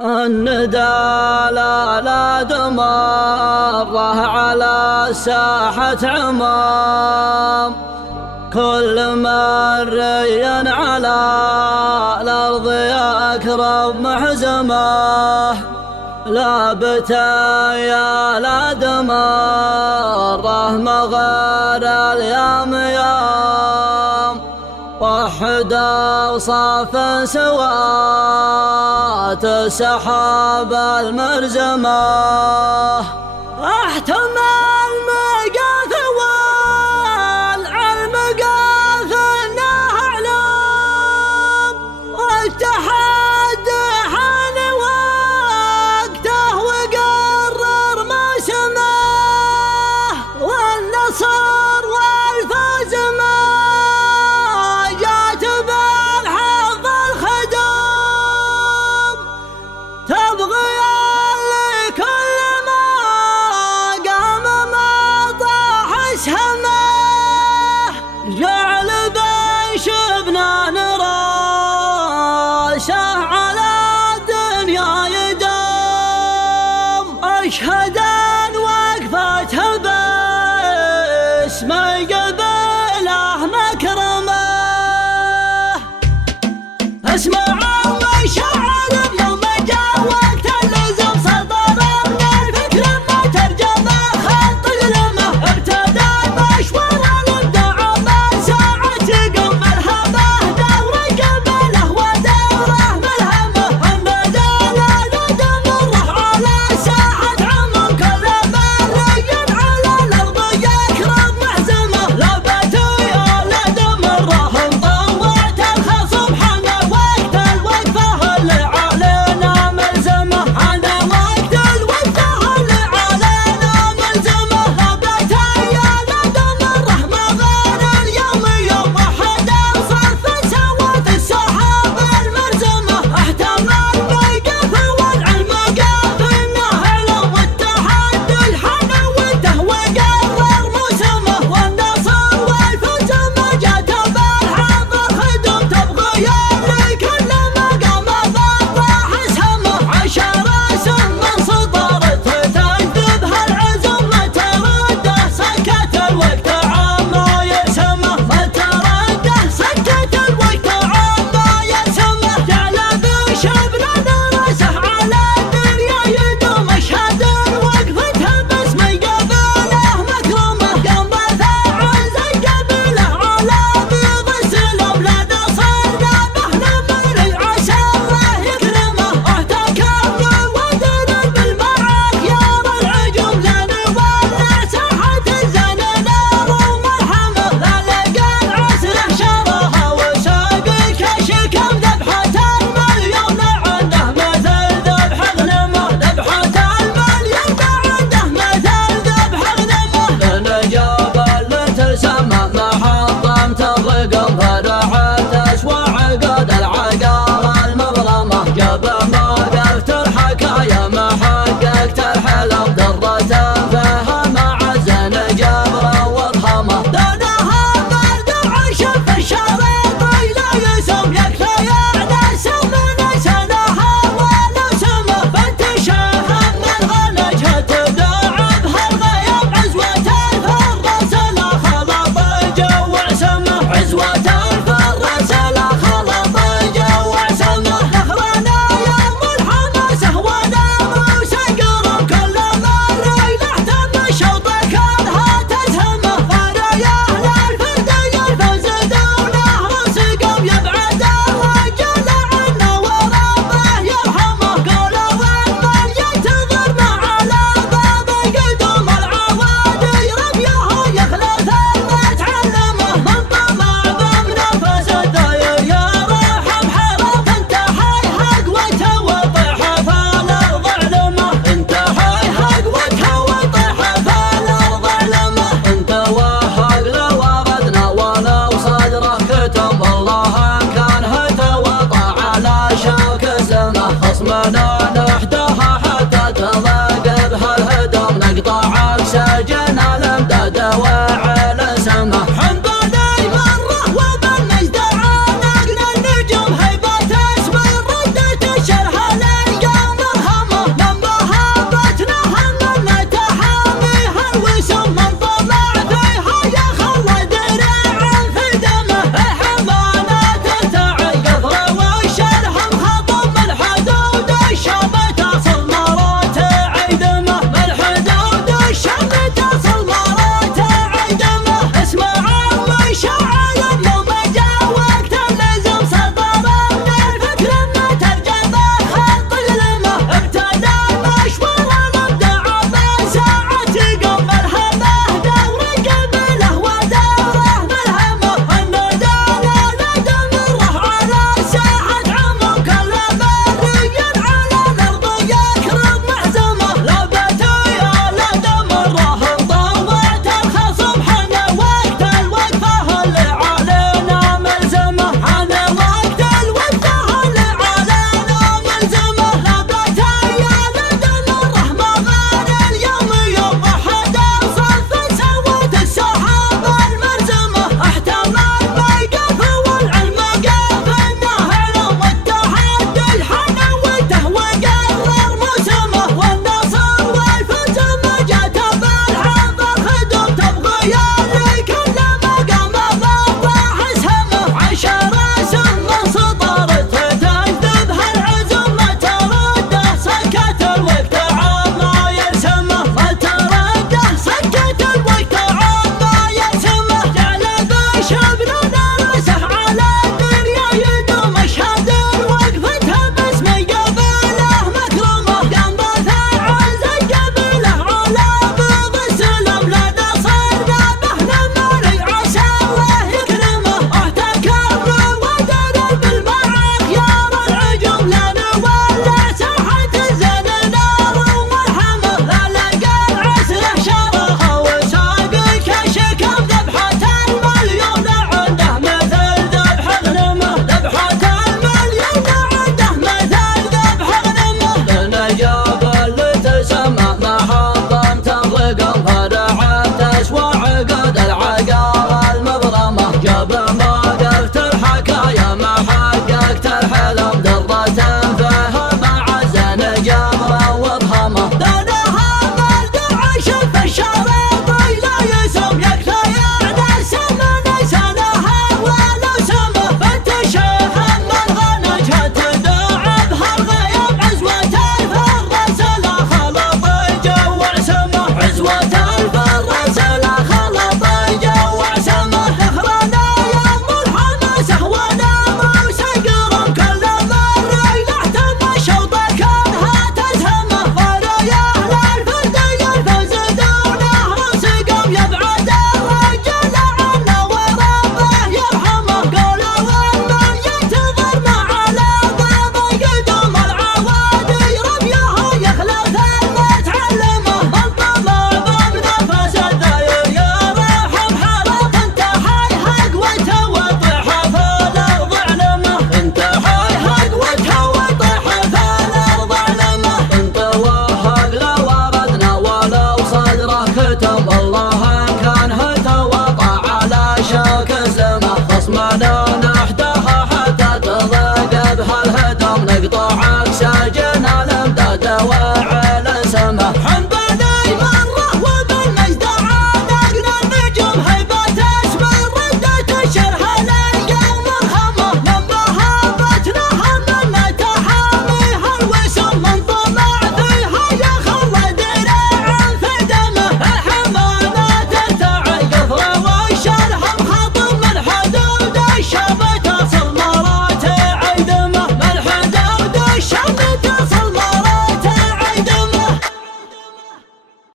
الندى لا دمره على ساحة عمام، كل مري على الأرض يكرم محزمه، لا بتايا لا دمره مغار اليوم يوم، وحد أوصاف سوات سحاب المرزمة، احتمل مقاث والعلم قاث انه علوم، والتحدي حان وقته وقرر ما سماه، والنصر والفوز ما جات بالحظ الخدوم، تبغي اللي كل ما قام ما طاح اسهمه، جعل بين شبنا راسه على الدنيا يدوم، اشهد ان وقفته باسم قبله مكرمه، اسمع وشعر بيوم جاء وقت اللزم صدر من الفكر ما ترجمه، خط قلمه ابتدى مشوار الابداع من ساعة قم الهمه، دور قبله ودوره ملهمه، الندى لا دمره على ساحة عمر، كل مري على الارض يكرم محزمه، لا بتويا لا دمره مطوعت الخصم حنا وقت الوقفه اللي علينا ملزمه، حنا وقت الوقفه اللي علينا ملزمه، لا بتايا لا دمره مغار اليوم يوم، وحد صرف سوات السحاب المرزمه، احتمل ميقف والعلم قاف انه علم، والتحدي الحنى وده وقرر موسمه، والنصر والفوز ما جات بالحظ الخدوم، تبغي اللي كل ما قام طاح اسهمه، عشر اسهم من صدرته تجذبها العزم، ما ترده سكت الوقت عما يسمه، ما ترده سكت الوقت عما يسمه، جعل بشبنا راسه على الدنيا يدوم، اشهد وقفته باسم قبله مكرمه، قام فاعل زي قبله على بيض السلم، لا نصر ذبح نمر عسى الله يكرمه، احتكم ودنا بالمعاك يا العجوم، لا نولع ساحة الزن نار ومرحمه، لا لقى العسره شرها وساق كشكم، ذبحة المليون عنده مثل ذبح غنمه، ذبحة المليون عنده مثل ذبح غنمه، لنجاب اللي تسمى ما حطمت الرقم، فرحت اسوى عقد العقار المظلمه، جاب ما قلت الحكايه ما حققت الحلم، درته فهم عزن جبره وضخمه، دونها برد عشف الشريط لا يسم، يكفي يعنس من سنها ولو سمه، فانتشاها من غنجها تداعبها الغيم، عزوة الفرس لا خلط جو عسمه، عزوة الفرس لا خلط جو عسمه، نخرنا يوم الحماسه وناموس قرب، كل مري لحتم الشوط كانها تسهمه، فرياه للفرد الفوز دونه رسقم، يبعد الرجال عنا وربه يرحمه، قولوا المن ينتظرنا على باب قدوم، العوادي رميه يخلف المتعلمه، من طمع بمنفس الداير يا رحم حرم، انت حيحق وتوطيح فالارض علمه، انت حيحق وتوطيح فالارض علمه، انت وحق لو اخذنا ولو صدره كتم، والله ان كان هتوطى على شوك السمه، خصمنا